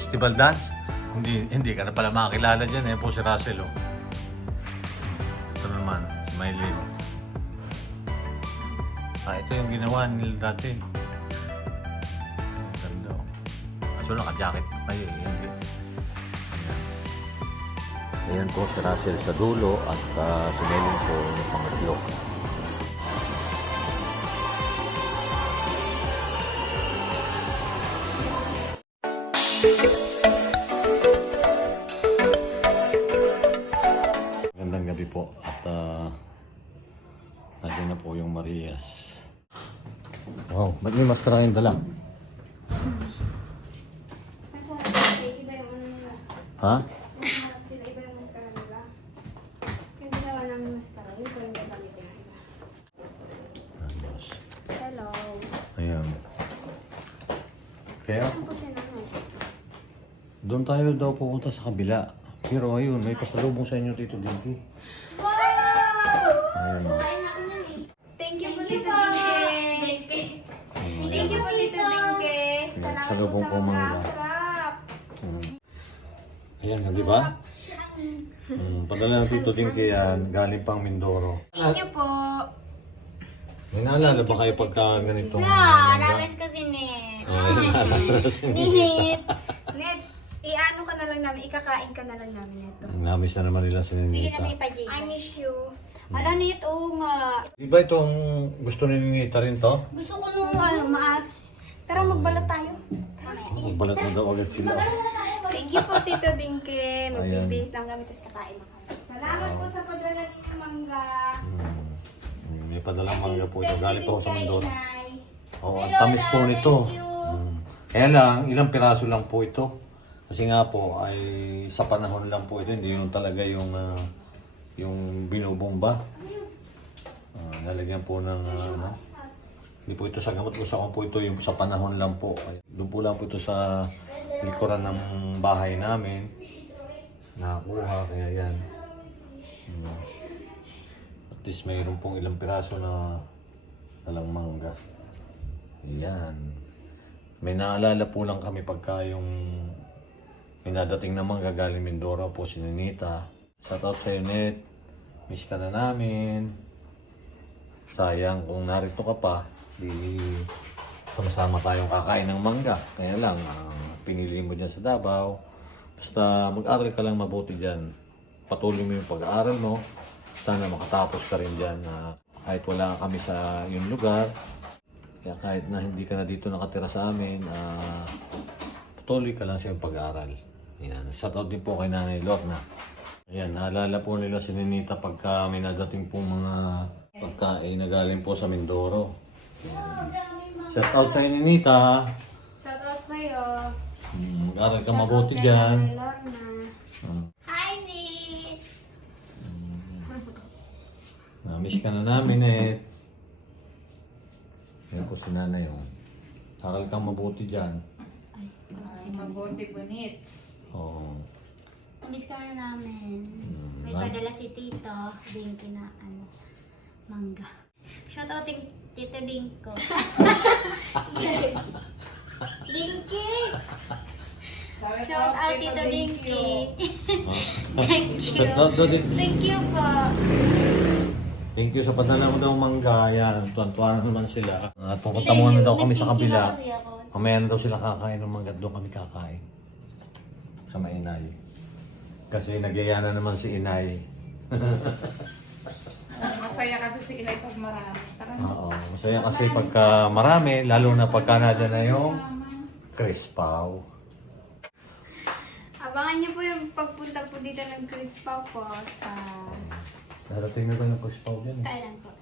festival dance. Hindi ka na pala makakilala dyan eh. Po si Russell oh. Ito naman, si Mylene. Ito yung ginawa nila dati. Ganda oh. Kaso naka-jacket pa kayo eh. Hindi. Ayan po si Russell sa dulo at si Mylene po yung pangatlo. Magandang gabi po at nandiyan na po yung Marias. Wow, ba't may maskara yung dala? Ha? Hello. Ayan. Kaya? Doon tayo daw pupunta sa kabila. Pero ayun, may pasalubong sa inyo Tito Dinky. Wow! Ayun. Thank you po, Tito Dinky. Thank you po, Tito Dinky. Salamat po Salubong sa po mga ila. sarap. Ayan, di ba? Padala ng Tito Dinky yan, galing pang Mindoro. Thank you po. May naalala ba kayo pagka ganitong Namiss ko si Net. Net, i-ano ka na lang namin, ikakain ka na lang namin ito. Namiss na naman nila si Ninita. I miss you. Ala, Net, oo nga. Di ba itong gusto ni Ninita rin to? Gusto ko nung maas. Tara, magbalat tayo. Magbalat na daw agad sila. Thank you po, Tito Dinky. Ayan. Magbibihis lang kami, tapos kakain na kami. Salamat po sa padala ninyo, Mangga. May padalang mangga po ito. Galing po ako sa Mindoro. Inay. Oo, ang tamis po nito. Kaya lang, ilang piraso lang po ito. Kasi nga po, ay sa panahon lang po ito. Hindi yung talaga yung binubomba. Nalagyan po ng ano. Hindi po ito sa gamot. Gusto ko po ito yung sa panahon lang po. Doon po lang po ito sa likuran ng bahay namin. Nakakuha, kaya yan. At least mayroon pong ilang piraso na talang mangga. Yan. May naalala po lang kami pagka yung may nadating na mangga galing Mindoro po si Ninita. Shout out sa'yo, Net. Miss ka na namin. Sayang kung narito ka pa, di sama-sama tayong kakain ng mangga. Kaya lang, pinili mo dyan sa Davao. Basta mag-aral ka lang mabuti dyan. Patuloy mo yung pag-aaral mo. Sana makatapos ka rin dyan kahit wala kami sa yung lugar. Kaya kahit na hindi ka na dito nakatira sa amin, patuloy ka lang sa yung pag-aaral. Yan. Shoutout din po kay Nanay Lorna. Ayan, naalala po nila si Ninita pagka may nadating po mga pagkain na galing po sa Mindoro. Shoutout sa Ninita. Shout out sa'yo. Mag-aaral ka mabuti dyan. Lorna. Hi, Nick. Namiss ka na namin eh. Yan po si Nanay. Aral kang mabuti dyan. Mabuti bonits. Oo. Miss ka na namin. May padala si Tito. Dinky na mangga. Shout out Tito Dinko. Dinky! Shout out Tito Dinky. Thank you. Shoutout daw din. Thank you po. Thank you sa padala mo daw mangga. Yan, tuwan-tuwa na naman sila. Pupunta muna daw kami sa kabila. Mamaya na daw sila kakain ng mangga. Doon kami kakain. Sa mainay. Kasi nagyaya na naman si inay. Masaya kasi si Ilay pag marami. Tara na. Oo. Masaya kasi pagka marami, lalo na pagka nadyan na yung crispaw. Abangan niyo po yung pagpunta po dito ng Crispaw po sa... Darating na ba yung crispaw dyan? Kailan po?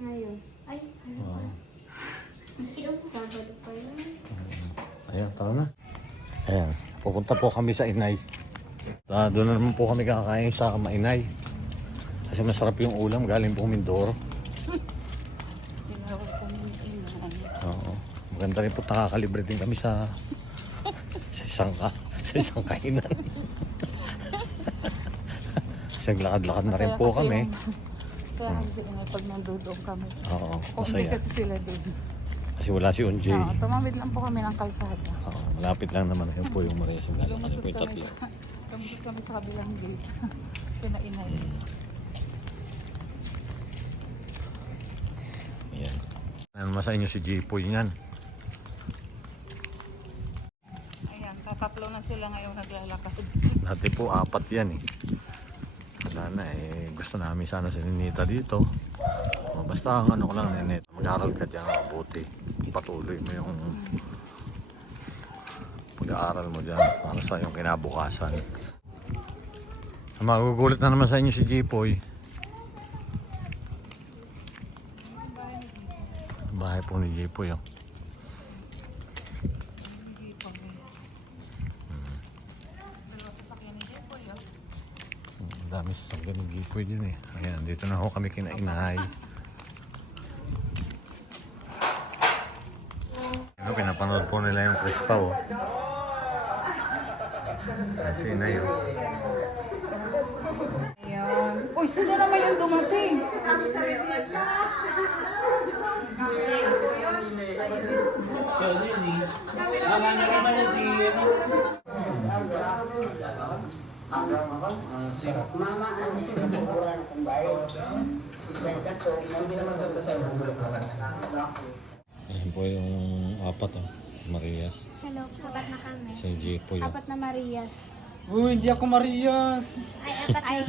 Ngayon. Ay, ano Oo. po? Sabado pa yun. Ayan, tara na. Ayan, pupunta po kami sa inay. Doon na naman po kami kakain sa mainay. Kasi masarap yung ulam, galing po Mindoro. Tinawag kami ni Inay. Oo. Maganda rin po, nakakalibre din kami sa isang kainan. Isang lakad-lakad na rin po kami. Kaya kasi si Inay pag nandoon kami. Oo, Kung hindi masaya. kasi sila doon. Kasi wala si Unjay. Oo, tumawid lang po kami ng kalsada. Oo, malapit lang naman. Yun po yung Marias yung lalaki. Kasi Lumusot po yung kami, tatlo. lumusot kami sa kabilang gate. Pinainay. Yan. Ano masa inyo si Jipoy yan? Ayan, kakaplo na sila ngayong naglalakad. Dati po 4 yan eh. Wala na eh. Gusto namin sana si Ninita dito. O, basta ang ano ko lang Ninita. Mag-aaral ka dyan mabuti. Patuloy mo yung pag-aaral mo dyan para sa yung kinabukasan. Magugulat na naman sa inyo si Jipoy. Bahay po ni Jipoy oh. Ang dami sasakyan ni Jipoy din eh. Ayan, dito na ho kami kinainay. Ano, pinapanood po nila yung Chris Pao. Kasi na yun. Ayan. Uy, sila naman yung dumating. Mama, ang sinabukuran kong bayad. Ganda to. Hindi naman ganda sa bubulok naman. Ayan po yung 4 oh. Marias. Hello, 4 na kami. Si Jipoy oh. 4 na Marias. Uy, hindi ako Marias. Ay, 4 ay.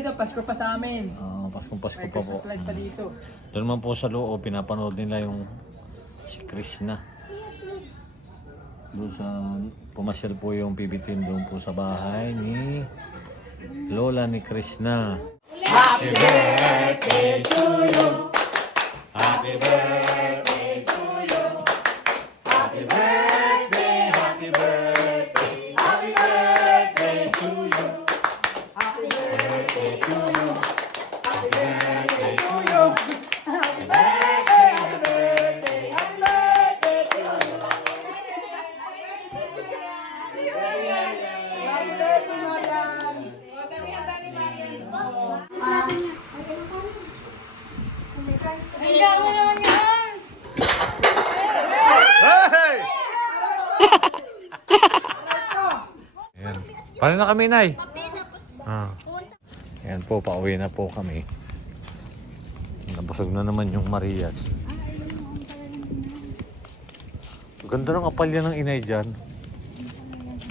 Dito, Pasko pa sa amin. Pasko May pa po. Christmas light pa dito. Doon naman po sa loob, pinapanood nila yung si Krishna. Doon sa pumasyal po yung PB team doon po sa bahay ni Lola ni Krishna. Happy birthday to you. Happy birthday to you. Happy birthday, happy birthday. Happy birthday to you. Happy birthday to you. Happy birthday to you. Happy birthday, happy birthday, happy birthday to you. Hey! Ayan. Paano na kami, Nay? Ayan po, pauwi na po kami. Nabusog na naman yung Marias. Ganda ng apalya ng inay dyan.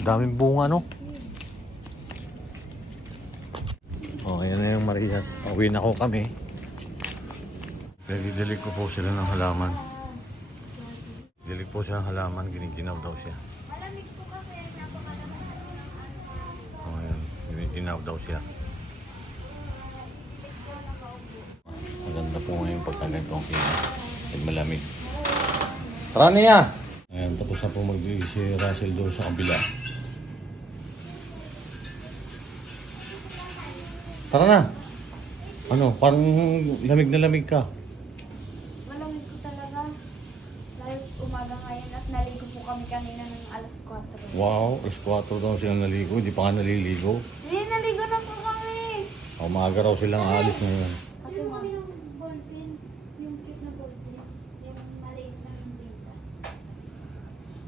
Daming bunga, no? Oh, ayan na yung Marias. Pauwi na ko kami. Dilig ko po sila ng halaman. Dilig po sila ng halaman, giniginaw daw siya. Malamig po kasi, napakalamig. Oh, ayan. Giniginaw daw siya. Maganda po ngayon pagka ganito ang kina. Malamig. Tara niya! Ayan, tapos na po mag-iig si Russell doon sa kabila. Tara na! Ano, parang lamig na lamig ka. Malamig po talaga. Lalo umaga ngayon at naligo po kami kanina ng alas 4. Wow, alas 4 daw silang naligo, di pa nga naliligo. Hindi, naligo na po kami. O, maaga raw silang aalis ngayon. Kasi yung ballpen, yung cute na ballpen, yung maliit na dito.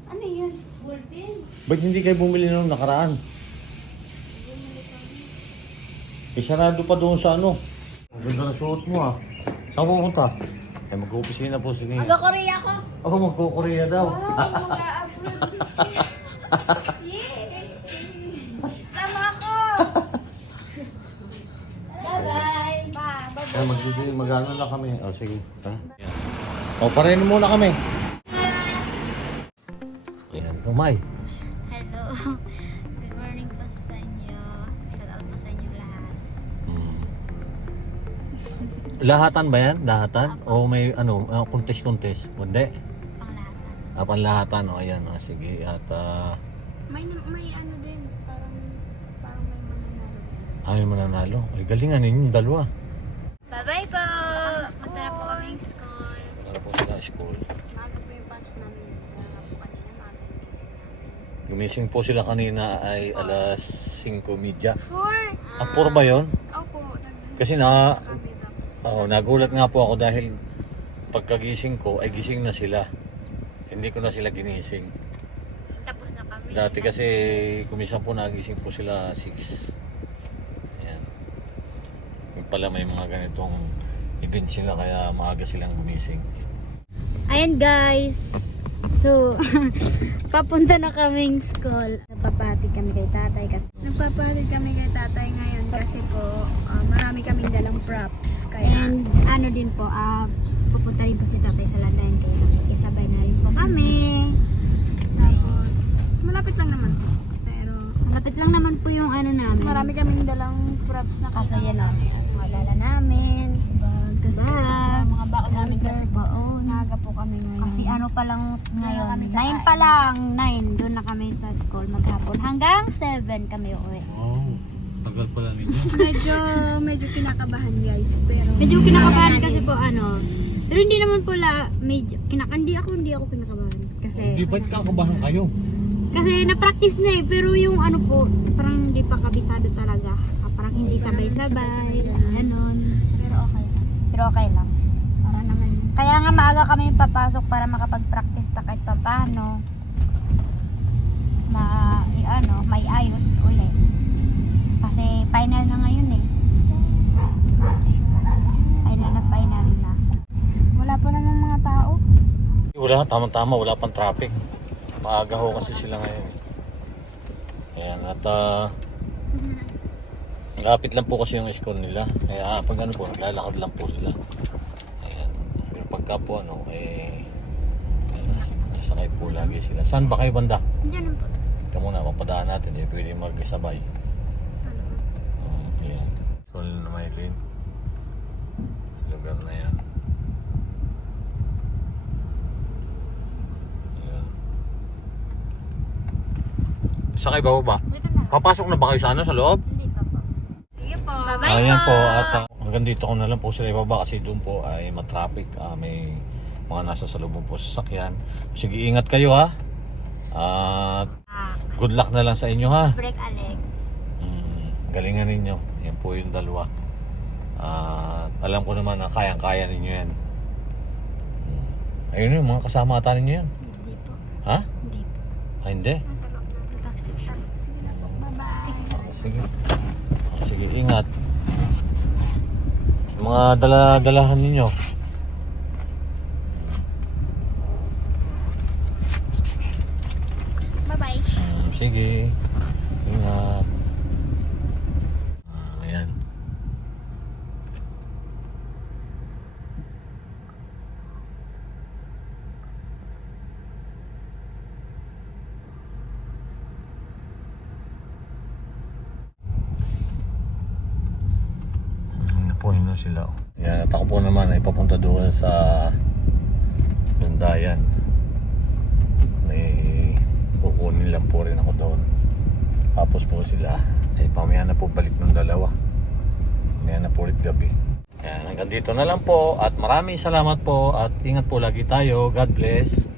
Ano yun? Ballpen? Ba't hindi kayo bumili nung nakaraan? Sarado pa doon sa ano. Ang ganda na suot mo ah. Saan pupunta? Eh, mag-opisina po si Nia. Mag-Korea ko. Ako, magko-Korea daw. Mag-aabot. Sama ako. Bye-bye. Bye. Mag-ano na kami. O, sige. Tara. O, parehin muna kami. Ayan, Tumay. Hello. Good morning po sa inyo. Shout out po sa inyo lahat. Lahatan ba yan? Lahatan? O may ano, contest-contest? Hindi. Panglahatan. Panlahatan. O, ayan. O, sige. At, May ano din, parang may mananalo din. may mananalo. Ay, galingan ninyo, dalawa. Bye-bye po! Punta na po kaming school. Para po sila school. Maaga po yung pasok namin. Kaya nga po kanina, maaga yung gising namin. Gumising po sila kanina ay alas 5:30. 4! Ah, 4 ba yun? Opo. Kasi na, Kami tapos. nagulat nga po ako dahil pagkagising ko, ay gising na sila. Hindi ko na sila ginising. Tapos na kami. Dati kasi kumisan po nagising po sila 6. Ayan. Yung pala may mga ganitong event sila kaya maaga silang gumising. Ayan guys. So, papunta na kaming school. Nagpapatid kami kay tatay kasi ngayon kasi po marami kaming dalang props. And ano din po, pupunta rin po si tatay sa Landan kaya nakikisabay na rin po kami. Tapos, Malapit lang naman. pero malapit lang naman po yung ano namin. Marami kaming dalang props na Kaso yan o, mga lala namin. Bag. mga baon namin kasi po. Baon. Maaga po kami ngayon. Kasi ano pa lang ngayon, kami 9 kakain. pa lang, 9. Doon na kami sa school maghapon. Hanggang 7 kami uwi. Wow, tagal pala ninyo. medyo kinakabahan guys, pero Medyo kinakabahan kasi po ano. Pero hindi naman po medyo, hindi ako kinakabahan. Kasi, Hindi ba't kakabahan kayo? kasi na-practice na eh. Pero yung ano po, parang hindi pa kabisado talaga. Parang hindi sabay-sabay. Ganon. pero okay lang. Pero okay lang. Para naman. Kaya nga maaga kami papasok para makapag-practice pa kahit paano. May ayos ulit. Kasi final na ngayon eh. Final na. Wala pa naman mga tao. Wala, tama-tama, wala pang traffic. Maaga ho kasi sila ngayon. Ayan, at lapit lang po kasi yung school nila. Kaya pag ano po, naglalakad lang po sila. Ayan, pero pagka po ano, nasakay po lagi sila. Saan ba kayo banda? Diyan po. Ito muna, papadaan natin, pwede magkasabay. Sa loob. Ayan, school na Maylin. Lugar na yan. Sakay ba ba? Dito na. Papasok na ba kayo sa ano, sa loob? Hindi pa po. Sige po. Bye-bye Ayan po. po, at hanggang dito ko na lang po sila ibaba kasi doon po ay matraffic. May mga nasa salubong po sa sasakyan. Sige, ingat kayo ha. At good luck na lang sa inyo ha. Break Alec. Galingan ninyo. Yan po yung dalawa. At alam ko naman na kayang-kaya ninyo yan. Ayun yung mga kasama ata ninyo yan. Hindi po. Ha? Hindi po. Ay, hindi. Nasa loob natin. Sige na po. Bye-bye. Sige. Sige. Sige, ingat. Mga dala-dalahan ninyo. Bye-bye. Sige. Ingat. Ayan. Napunin na sila. Yan, at ako po naman ay papunta doon sa Lundayan. May kukunin lang po rin ako doon. Tapos po sila ay pamaya na po balik ng dalawa. Pamaya na po ulit gabi. Yan, hanggang dito na lang po at maraming salamat po at ingat po lagi tayo. God bless.